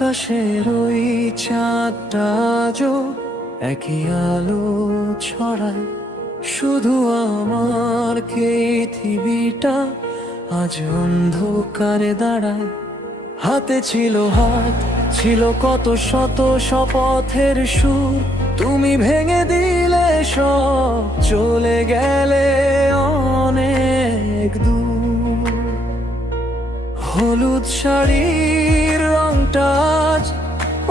আকাশের ওই চাঁদটা আজও একই আলো ছড়ায়, শুধু আমার পৃথিবীটা আজ অন্ধকারে দাঁড়ায়। হাতে ছিল হাত, ছিল কত শত শপথের সুর, তুমি ভেঙে দিলে সব, চলে গেলে অনেক দূর। হলুদ শাড়ির রংটা আজ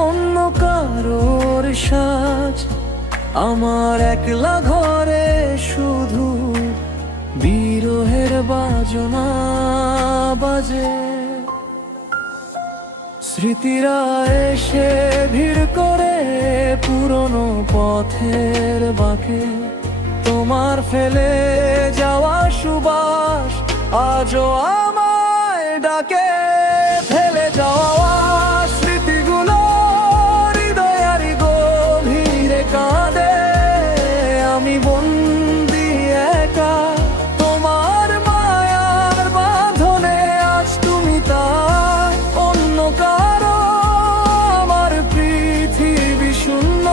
অন্য কারোর সাজ, আমার একলা ঘরে শুধু বিরহের বাজনা বাজে। স্মৃতিরা এসে ভিড় করে পুরনো পথের বাঁকে, তোমার ফেলে যাওয়া সুবাস আজও আমায় ডাকে। ফেলে যাওয়া স্মৃতিগুলো হৃদয়ের গভীরে কাঁদে, আমি বন্দি একা তোমার মায়ার বাঁধনে। আজ তুমি তার, অন্য কারো আমার পৃথিবী শূন্য।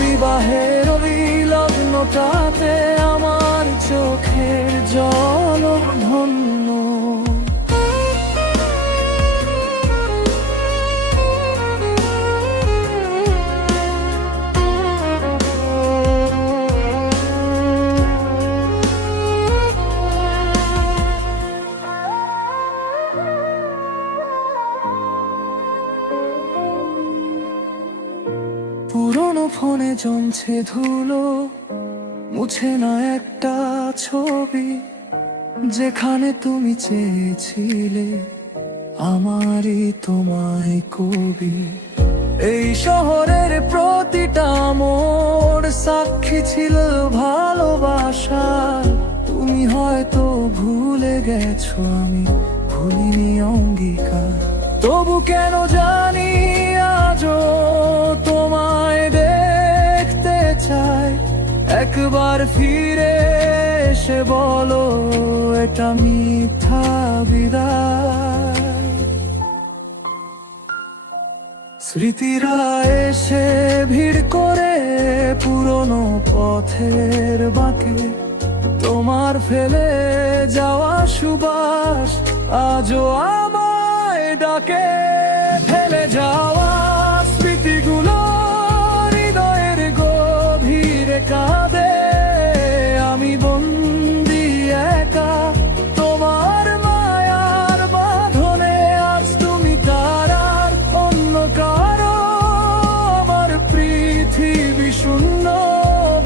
বিবাহের ওই লগ্নটাতে আমার চোখের জল ধন্য। পুরনো ফোনে জমছে ধুলো, মুছে না একটা ছবি, যেখানে তুমি চেয়েছিলে আমারই তোমায় কবি। এই শহরের প্রতিটা মোড় সাক্ষী ছিল ভালোবাসা, তুমি হয়তো ভুলে গেছো, আমি ভুলিনি অঙ্গীকার। তবু কেন জানি আজও তোমায় দেখতে চাই, একবার ফিরে এসে বলো এটা মিথ্যা বিদায়। স্মৃতিরা এসে ভিড় করে পুরনো পথের বাঁকে, তোমার ফেলে যাওয়া সুবাস আজও আমায় ডাকে। ফেলে যাওয়া স্মৃতিগুলো হৃদয়ের গভীরে কাঁদে, আমি বন্দি একা তোমার মায়ার বাঁধনে। আজ তুমি তার, আর অন্য কারো আমার পৃথিবী শূন্য।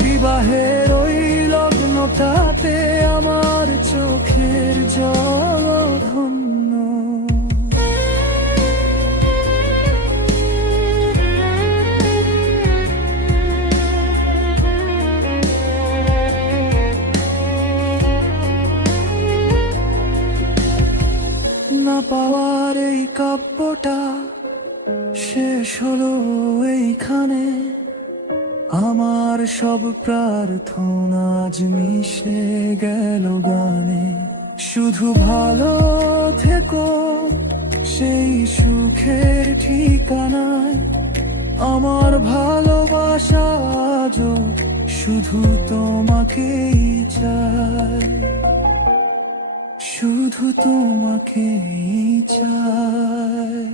বিবাহের ওই লগ্নটাতে আমার চোখের জল ধন্য। না পাওয়ার এই কাব্যটা শেষ হলো এইখানে, আমার সব প্রার্থনা আজ মিশে গেল গানে। শুধু ভালো থেকো সেই সুখের ঠিকানায়, আমার ভালোবাসা আজও শুধু তোমাকেই চাই, শুধু তোমাকেই চাই।